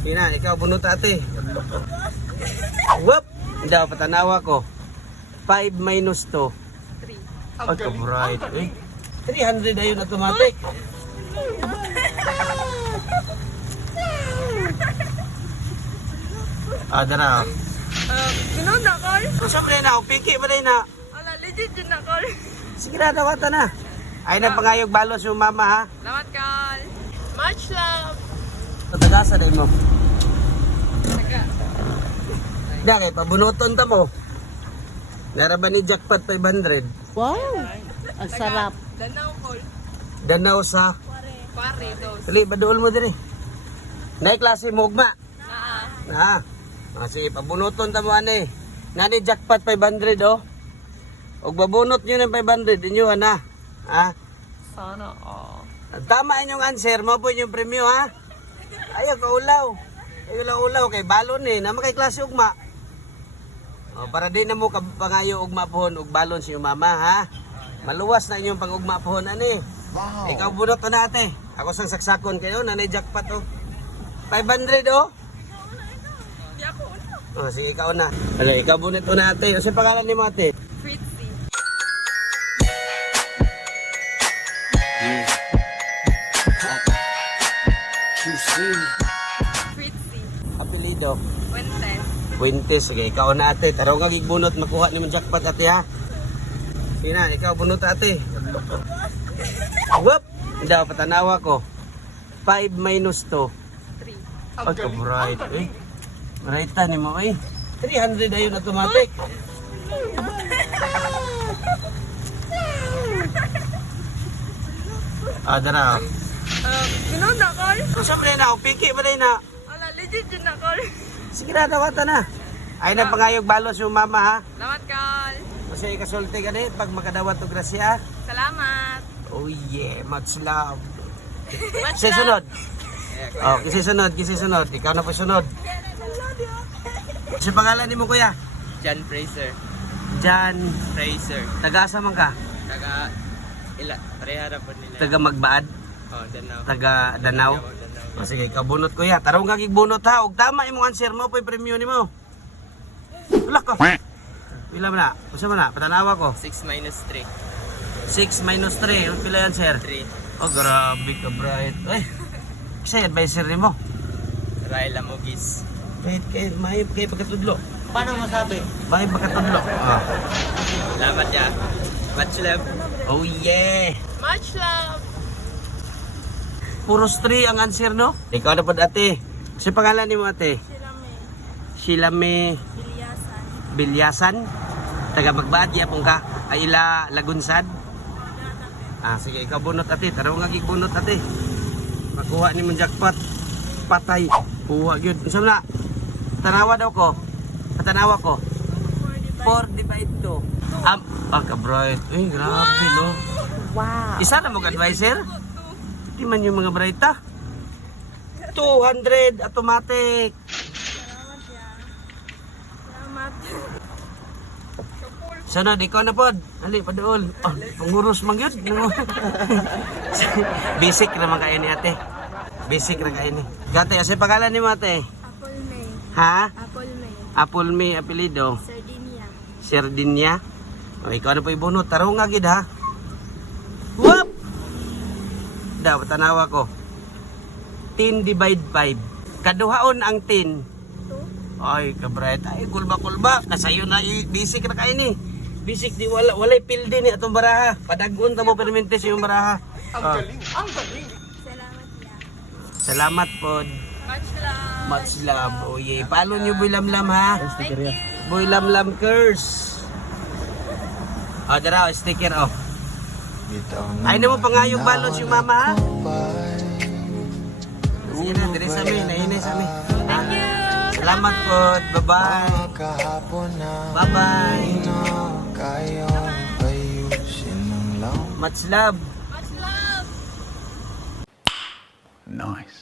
Pina, ikaw bunot ate. Whoop! Hindi ako patanawa ko. 5 minus 2. 3. Ay, ka-bright. Eh, 300 ayun automatic. Dara. Ganoon na, Carl? Kung saan ba na ako? Piki ba na? Wala, legit yun na, Carl. Sige na, dawata na. Ay na pangayog balos yung mama ha. Salamat, Carl. Much love. Patagasa din mo. Taga. Dahil, pabunuton ta mo. Naraban ni jackpot 500. Wow! Ang sarap. Danaw, Carl. Danaw sa Pare, dos. Dali, baduol mo din eh. Nay klase mo ugma. Naa. Sige, pabunuton ta mo ani. Nani jackpot 500 oh. Og babunot nyo ng 500 inyo na. Ha? Sana, Tama inyong answer mo po inyong premyo ha. Ayaw ka ulaw. Ayaw ulaw kay balon eh. Naman kay klase ugma. Para di na mo pangayo ugma pohon ug balon si mama ha. Maluwas na inyong pang-ugma pohon ani. Wow. Ikaw bunot na ate. Ako sang saksakon kayo nanay jackpot oh. 500 oh. Di ako una. Sige ikaw na. Ala, ikaw bunot na ate. Ano pangalan ni mo ate? Fritzy. Fritzy. Apelido. Fuentes. Fuentes. Sige ikaw na ate. Taro nga gigbunot makuha ni mo jackpot ate ha. Sige na, ikaw bunot ate. Whoop! Hindi ako patanawa ko. 5 minus 2. 3. Ay, ka-bright. Eh, brighta ni mo eh. 300 ayun automatic. Dara. Ganoon na, Carl? Kung saan ba na ako? Piki ba na? Wala, legit yun na, Carl. Sige na, dawata na. Ay na pangayog balos yung mama ha. Salamat, Carl. Kasi ikasulti ka din pag makadawat o grasya. Salamat. Oh yeah, much love. Much Kasi sunod. Oh, kasi sunod. Ikaw na po sunod. Kasi pangalan ni mo kuya? John Fraser. Jan, Fraser. taga-asa man ka? Parehara po nila. Taga Magbaad? Oh, Danao. Taga Danau? Danao. Sige, kabunot kuya. Tarong ka gigbunot ha. Ug tama imong answer mo po'y premyo nimo. Wala ka. Pila man na? Usa man na? Patanawa ko. 6 minus 3. 6 minus 3. Ano pila yan, sir? 3. Oh, grabe ka, bright. Ay, kasi advisor nimo. Raila Mugis. May pagkatudlo. Paano masabi? May pagkatudlo. Salamat ya. Much love. Oh yeah. Much love. Puros 3 ang answer, no? Ikaw na po ate. Kasi pangalan ni mo ate? Sheila May Bilyasan. Taga Magbaad, yapong ka. Ay ila Lagunsad. Sige, ikaw bunot ate. Taro nga gigbunot ate. Makuha ni mong jackpot. Patay. Kuha yun. Saan na? Tanawa daw ko. Patanawa ko. 4 divide 2. Ka-bright. Ay, grabe, no? Wow! Isa na mong advisor? Timan yung mga brighta. 200 automatic. Salamat. Sunod, ikaw na pod. Ali, padool. Panguros man yun. Basic naman kayo ni ate. Basic na kayo ni. Gate, kasi pangalan ni mo ate? Apple May. Ha? Apple May. Apple May, apelido. Sardinia. Sardinia. O, ikaw na po ibunot. Taro nga gid ha. Whoop! Daw, tanawa ko. 10 divide 5. Kaduhaon ang 10. Ay, kabret. Ay, kulba-kulba. Kasayo na basic na kayo ni. Basic di walay pildi ni atong baraha. Padagon ta mo permentes yung baraha. Ang galing. Salamat po. Much love. Much love. Oh yeah. Follow nyo Boy Lamlam ha. Thank you. Boy Lamlam curse. Dara, sticker oh. Ay na mo pangayog balos yung mama ha. Sige na, dire sa amin. Nahinay sa amin. Thank you. Salamat po. Bye-bye. Bye-bye. Much love. Much love. Nice.